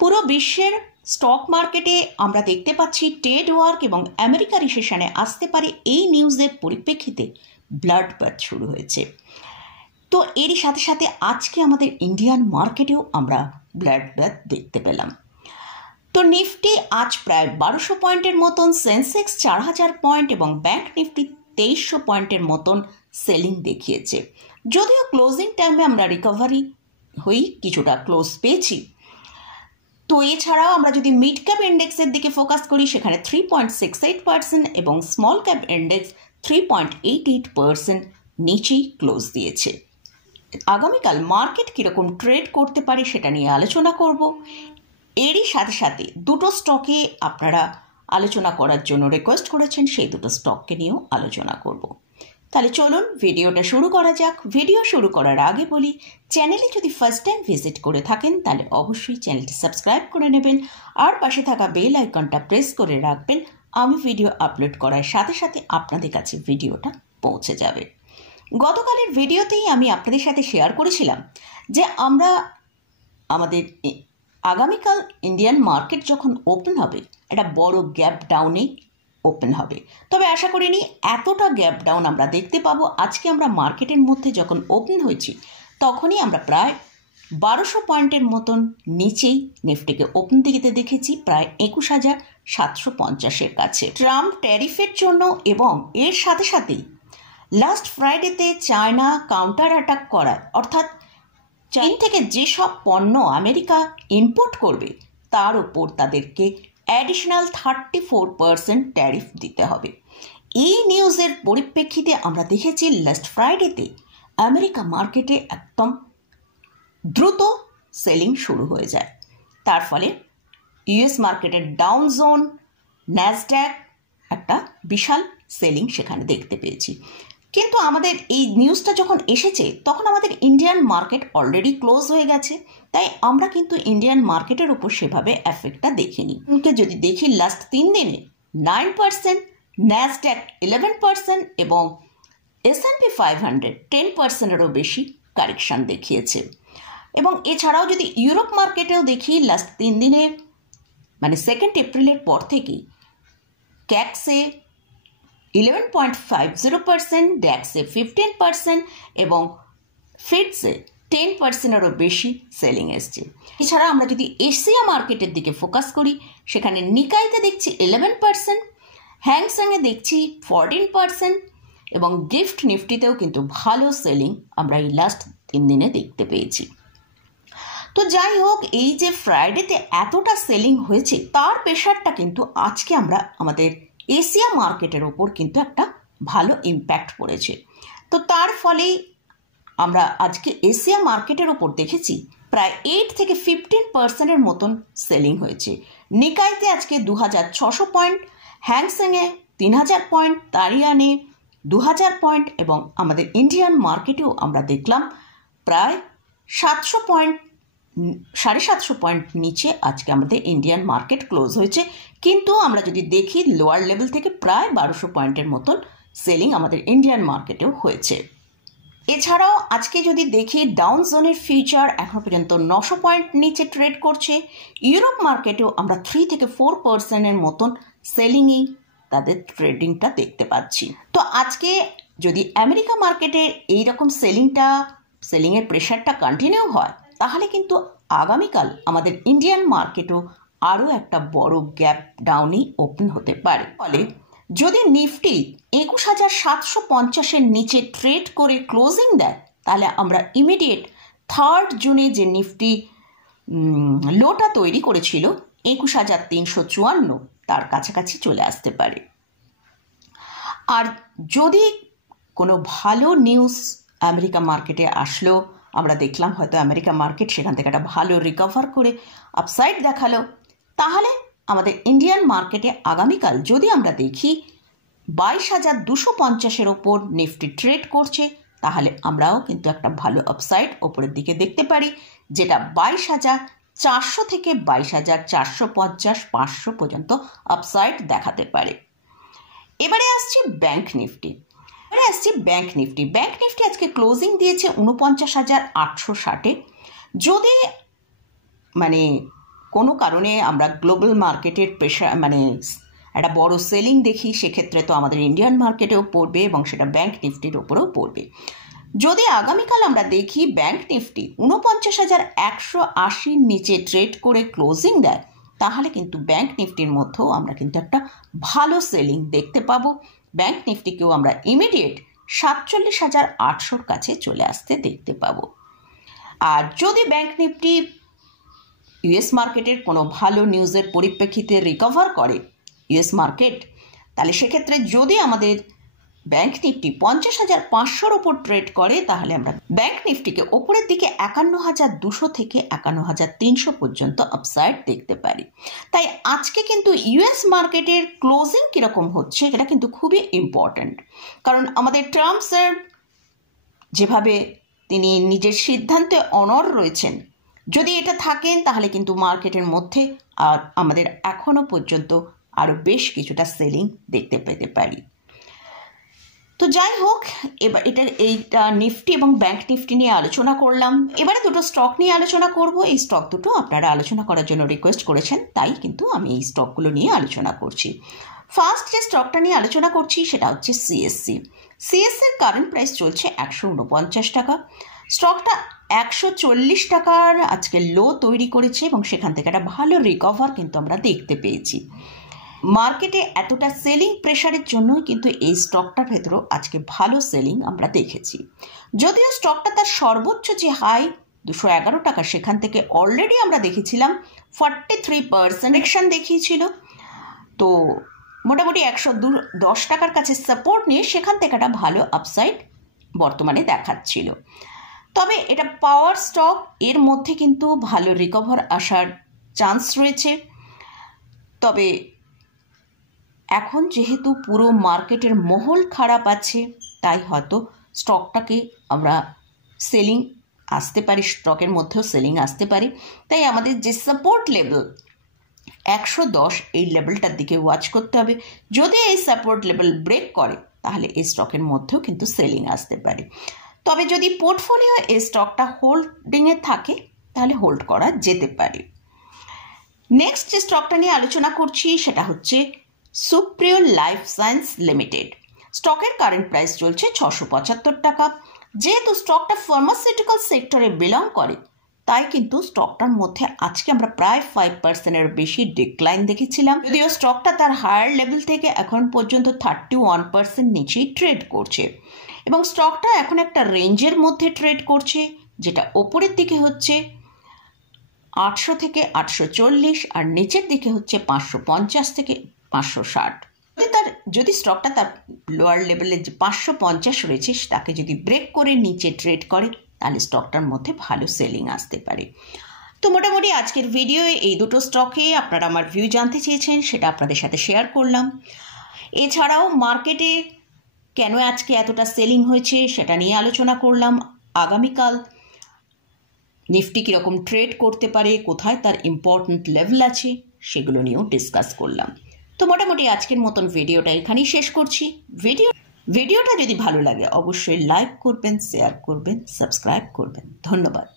পুরো বিশ্বের স্টক মার্কেটে আমরা দেখতে পাচ্ছি ট্রেড ওয়ার্ক এবং আমেরিকা রিসেশনে আসতে পারে এই নিউজের পরিপ্রেক্ষিতে ব্লাড বাথ শুরু হয়েছে। তো এরই সাথে সাথে আজকে আমাদের ইন্ডিয়ান মার্কেটেও আমরা ব্লাড বাথ দেখতে পেলাম। তো নিফটি আজ প্রায় 1200 পয়েন্টের মতন, সেন্সেক্স 4000 পয়েন্ট এবং ব্যাংক নিফটি 2300 পয়েন্টের মতন সেলিং দেখিয়েছে। যদিও ক্লোজিং টাইমে আমরা রিকভারি হই কিছুটা ক্লোজ পেয়েছি। তো এছাড়াও আমরা যদি মিড ক্যাপ ইন্ডেক্সের দিকে ফোকাস করি সেখানে 3.68% এবং স্মল ক্যাপ ইন্ডেক্স 3.88% নিচেই ক্লোজ দিয়েছে। আগামীকাল মার্কেট কীরকম ট্রেড করতে পারে সেটা নিয়ে আলোচনা করব। এরই সাথে সাথে দুটো স্টকে আপনারা আলোচনা করার জন্য রিকোয়েস্ট করেছেন, সেই দুটো স্টককে নিয়েও আলোচনা করব। তাহলে চলুন ভিডিওটা শুরু করা যাক। ভিডিও শুরু করার আগে বলি, চ্যানেলে যদি ফার্স্ট টাইম ভিজিট করে থাকেন তাহলে অবশ্যই চ্যানেলটি সাবস্ক্রাইব করে নেবেন আর পাশে থাকা বেল আইকনটা প্রেস করে রাখবেন। আমি ভিডিও আপলোড করার সাথে সাথে আপনাদের কাছে ভিডিওটা পৌঁছে যাবে। গতকালের ভিডিওতেই আমি আপনাদের সাথে শেয়ার করেছিলাম যে আমরা আমাদের আগামীকাল ইন্ডিয়ান মার্কেট যখন ওপেন হবে একটা বড় গ্যাপ ডাউনে ওপেন হবে, তবে আশা করিনি এতটা গ্যাপ ডাউন আমরা দেখতে পাবো। আজকে আমরা মার্কেটের মধ্যে যখন ওপেন হয়েছি তখনই আমরা প্রায় 1200 পয়েন্টের মতন নিচেই নিফটিকে ওপেন দিকে দেখেছি, প্রায় 21,750-এর কাছে। ট্রাম্প ট্যারিফের জন্য এবং এর সাথে সাথেই লাস্ট ফ্রাইডেতে চায়না কাউন্টার অ্যাটাক করায়, অর্থাৎ চীন থেকে যেসব পণ্য আমেরিকা ইম্পোর্ট করবে তার উপর তাদেরকে অ্যাডিশনাল 34% ট্যারিফ দিতে হবে। এই নিউজের পরিপ্রেক্ষিতে আমরা দেখেছি লাস্ট ফ্রাইডেতে আমেরিকা মার্কেটে একদম দ্রুত সেলিং শুরু হয়ে যায়। তার ফলে ইউএস মার্কেটের ডাউন জোন, ন্যাসড্যাক একটা বিশাল সেলিং সেখানে দেখতে পেয়েছি। কিন্তু আমাদের এই নিউজটা যখন এসেছে তখন আমাদের ইন্ডিয়ান মার্কেট অলরেডি ক্লোজ হয়ে গেছে, তাই আমরা কিন্তু ইন্ডিয়ান মার্কেটের উপর সেভাবে এফেক্টটা দেখিনি। যদি দেখি লাস্ট 3 দিনে 9%, ন্যাসড্যাক 11% এবং S&P 500 10%-এরও বেশি কারেকশান দেখিয়েছে। এবং এছাড়াও যদি ইউরোপ মার্কেটেও দেখি লাস্ট 3 দিনে মানে 2 এপ্রিলের পর থেকেই ক্যাক্সে 11.50%, ড্যাক্সে 15% এবং ফিডসে 10%-এরও বেশি সেলিং এসছে। এছাড়া আমরা যদি এশিয়া মার্কেটের দিকে ফোকাস করি সেখানে নিকাইতে দেখছি 11%, হ্যাংসেংয়ে দেখছি 14% এবং গিফট নিফটিতেও কিন্তু ভালো সেলিং আমরা এই লাস্ট 3 দিনে দেখতে পেয়েছি। তো যাই হোক, এই যে ফ্রাইডেতে এতটা সেলিং হয়েছে তার প্রেশারটা কিন্তু আজকে আমরা আমাদের এশিয়া মার্কেটের ওপর কিন্তু একটা ভালো ইম্প্যাক্ট পড়েছে। তো তার ফলেই আমরা আজকে এশিয়া মার্কেটের ওপর দেখেছি প্রায় 8 থেকে 15%-এর মতন সেলিং হয়েছে। নিকাইতে আজকে 2600 পয়েন্ট, হ্যাংসেংয়ে 3000 পয়েন্ট, তারিয়ানে 2000 পয়েন্ট এবং আমাদের ইন্ডিয়ান মার্কেটেও আমরা দেখলাম প্রায় 700 পয়েন্ট 750 পয়েন্ট নিচে আজকে আমাদের ইন্ডিয়ান মার্কেট ক্লোজ হয়েছে। কিন্তু আমরা যদি দেখি লোয়ার লেভেল থেকে প্রায় 1200 পয়েন্টের মতন সেলিং আমাদের ইন্ডিয়ান মার্কেটেও হয়েছে। এছাড়াও আজকে যদি দেখি ডাউন জোনের ফিউচার এখন পর্যন্ত 900 পয়েন্ট নিচে ট্রেড করছে। ইউরোপ মার্কেটেও আমরা 3 থেকে 4%-এর মতন সেলিংই তাদের ট্রেডিংটা দেখতে পাচ্ছি। তো আজকে যদি আমেরিকা মার্কেটে এইরকম সেলিংয়ের প্রেশারটা কন্টিনিউ হয় তাহলে কিন্তু আগামীকাল আমাদের ইন্ডিয়ান মার্কেটও আরও একটা বড় গ্যাপ ডাউনই ওপেন হতে পারে। ফলে যদি নিফটি 21,750-এর নিচে ট্রেড করে ক্লোজিং দেয় তাহলে আমরা ইমিডিয়েট 3 জুনে যে নিফটি লোটা তৈরি করেছিল 21,354 তার কাছাকাছি চলে আসতে পারে। আর যদি কোনো ভালো নিউজ আমেরিকা মার্কেটে আসলো, আমরা দেখলাম হয়তো আমেরিকা মার্কেট সেখান থেকে একটা ভালো রিকভার করে আপসাইড দেখালো, তাহলে আমাদের ইন্ডিয়ান মার্কেটে আগামীকাল যদি আমরা দেখি 22,250-এর ওপর নিফটি ট্রেড করছে তাহলে আমরাও কিন্তু একটা ভালো আপসাইড ওপরের দিকে দেখতে পারি, যেটা 22,400 থেকে 22,450-500 পর্যন্ত আপসাইড দেখাতে পারে। এবারে আসছি ব্যাংক নিফটি। ব্যাংক নিফটি আজকে ক্লোজিং দিয়েছে 49,860-এ। যদি মানে কোনো কারণে আমরা গ্লোবাল মার্কেটের প্রেশার মানে একটা বড় সেলিং দেখি, সেক্ষেত্রে তো আমাদের ইন্ডিয়ান মার্কেটেও পড়বে এবং সেটা ব্যাংক নিফটির ওপরেও পড়বে। যদি আগামীকাল আমরা দেখি ব্যাংক নিফটি 49,180 নিচে ট্রেড করে ক্লোজিং দেয়, তাহলে কিন্তু ব্যাংক নিফটির মধ্যেও আমরা কিন্তু একটা ভালো সেলিং দেখতে পাবো। ব্যাংক নিফটিকেও আমরা ইমিডিয়েট 47,800 কাছে চলে আসতে দেখতে পাবো। আর যদি ব্যাংক নিফটি ইউএস মার্কেটের কোনো ভালো নিউজের পরিপ্রেক্ষিতে রিকভার করে ইউএস মার্কেট, তাহলে সেক্ষেত্রে যদি আমাদের ব্যাংক নিফটি 50,500 ওপর ট্রেড করে, তাহলে আমরা ব্যাংক নিফটিকে ওপরের দিকে 51,200 থেকে 51,300 পর্যন্ত আপসাইড দেখতে পারি। তাই আজকে কিন্তু ইউএস মার্কেটের ক্লোজিং কীরকম হচ্ছে এটা কিন্তু খুবই ইম্পর্ট্যান্ট, কারণ আমাদের ট্রাম্পের যেভাবে তিনি নিজের সিদ্ধান্তে অনড় রয়েছেন, যদি এটা থাকেন তাহলে কিন্তু মার্কেটের মধ্যে আর আমাদের এখনও পর্যন্ত আরও বেশ কিছুটা সেলিং দেখতে পেতে পারি। তো যাই হোক, এবার এইটা নিফটি এবং ব্যাংক নিফটি নিয়ে আলোচনা করলাম। এবারে দুটো স্টক নিয়ে আলোচনা করব। এই স্টক দুটো আপনারা আলোচনা করার জন্য রিকোয়েস্ট করেছেন, তাই কিন্তু আমি এই স্টকগুলো নিয়ে আলোচনা করছি। ফার্স্ট যে স্টকটা নিয়ে আলোচনা করছি সেটা হচ্ছে সিএসসি। সিএসসির কারেন্ট প্রাইস চলছে 149 টাকা। স্টকটা 140 টাকার আজকে লো তৈরি করেছে এবং সেখান থেকে একটা ভালো রিকভার কিন্তু আমরা দেখতে পেয়েছি। মার্কেটে এতটা সেলিং প্রেশারের জন্যই কিন্তু এই স্টকটার ভেতরেও আজকে ভালো সেলিং আমরা দেখেছি। যদিও স্টকটা তার সর্বোচ্চ যে হাই 211 টাকা, সেখান থেকে অলরেডি আমরা দেখেছিলাম 43% রিডাকশন দেখিয়েছিল। তো মোটামুটি 110 টাকার কাছে সাপোর্ট নিয়ে সেখান থেকে একটা ভালো আপসাইড বর্তমানে দেখাচ্ছিল। তবে এটা পাওয়ার স্টক, এর মধ্যে কিন্তু ভালো রিকভার আসার চান্স রয়েছে। তবে এখন যেহেতু পুরো মার্কেটের মহল খারাপ আছে, তাই হয়তো স্টকটাকে আমরা সেলিং আসতে পারি, স্টকের মধ্যেও সেলিং আসতে পারে। তাই আমাদের যে সাপোর্ট লেভেল 110, এই লেভেলটার দিকে ওয়াচ করতে হবে। যদি এই সাপোর্ট লেভেল ব্রেক করে তাহলে এই স্টকের মধ্যেও কিন্তু সেলিং আসতে পারে। তবে যদি পোর্টফোলিও এই স্টকটা হোল্ডিংয়ে থাকে তাহলে হোল্ড করা যেতে পারে। নেক্সট যে স্টকটা নিয়ে আলোচনা করছি সেটা হচ্ছে সুপ্রিয় লাইফ সায়েন্স লিমিটেড। স্টকের কারেন্ট প্রাইস চলছে 675 টাকা। যেহেতু স্টকটা ফার্মাসিউটিক্যাল সেক্টরে বিলং করে, তাই কিন্তু স্টকটার মধ্যে আজকে আমরা প্রায় 5%-এর বেশি ডিক্লাইন দেখেছিলাম। যদিও স্টকটা তার হায়ার লেভেল থেকে এখন পর্যন্ত 31% নিচেই ট্রেড করছে এবং স্টকটা এখন একটা রেঞ্জের মধ্যে ট্রেড করছে, যেটা ওপরের দিকে হচ্ছে 800 থেকে 840 আর নিচের দিকে হচ্ছে 550 থেকে 560। যদি স্টকটা তার লোয়ার লেভেলের যে 550 রয়েছে তাকে যদি ব্রেক করে নিচে ট্রেড করে, তাহলে স্টকটার মধ্যে ভালো সেলিং আসতে পারে। তো মোটামুটি আজকের ভিডিওয়ে এই দুটো স্টকে আপনারা আমার ভিউ জানতে চেয়েছেন, সেটা আপনাদের সাথে শেয়ার করলাম। এছাড়াও মার্কেটে কেন আজকে এতটা সেলিং হয়েছে সেটা নিয়ে আলোচনা করলাম। আগামীকাল নিফটি কীরকম ট্রেড করতে পারে, কোথায় তার ইম্পর্ট্যান্ট লেভেল আছে, সেগুলো নিয়েও ডিসকাস করলাম। তো মোটামুটি আজকের মতন ভিডিওটা এখানেই শেষ করছি। ভিডিওটা যদি ভালো লাগে অবশ্যই লাইক করবেন, শেয়ার করবেন, সাবস্ক্রাইব করবেন। ধন্যবাদ।